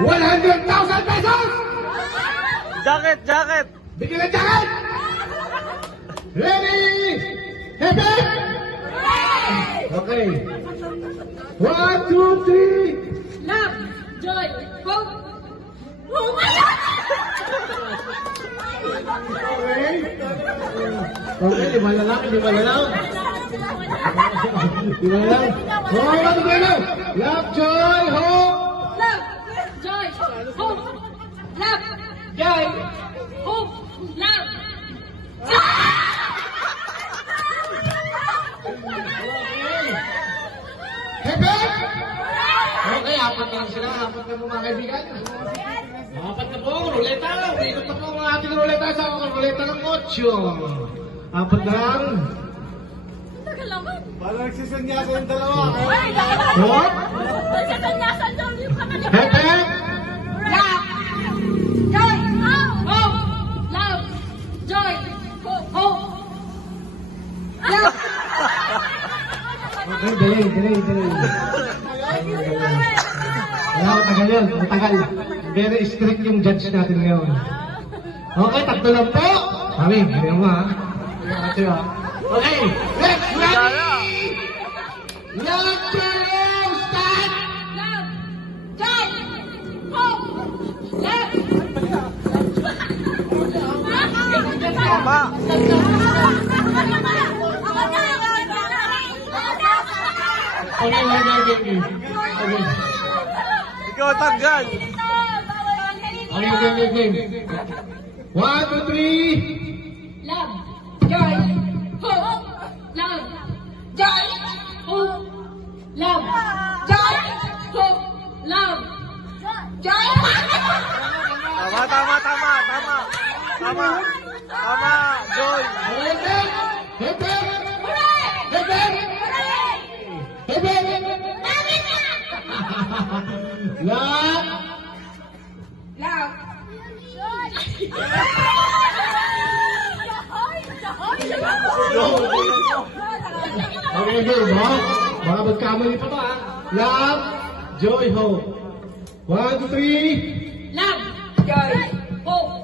100,000 pesos! Jacket, jacket! Bigyan ng jacket! Ready? Happy? Okay. 1, 2, 3. Love, joy, hope. Oh my God! Okay. Okay, lima na lang, lima na lang. Lima na lang. Oh, ano ba yun? Love, joy, hope. Love, joy, hope. Love, Joy. hope, love. Happy? Okay, apat na lang sila. Apat na po mga kaibigan. Apat na po. Ruleta. Ikot na po ang ating ruleta sa ruleta ng 8. Apat na lang. Tagal naman. Parang nagsisanyasan yung dalawa. Ay, dalawa. What? Nagsasanyasan daw yung kanila. Happy? Love, joy, hope, love, joy, hope. Love. Okay, delay. Wala, matagal yun. Matagal. Very strict yung judge natin ngayon. Okay, tatlo lang po. Kami, ganyan mo ha. Okay, let's ready! Love to start! Love, joy, hope, love. Tama! Okay. Ikaw tanggal! Okay. 1, 2, 3. Love, joy, hope, love, joy, hope, love, joy, hope, love, joy. Tama, tama, tama, tama! Tama! Tama! Joy! Happy! Love! Love. Okay, go, no? Baka magkamali pa ba, ha? Love, joy, hope. 1, 2, 3. Love, joy, hope,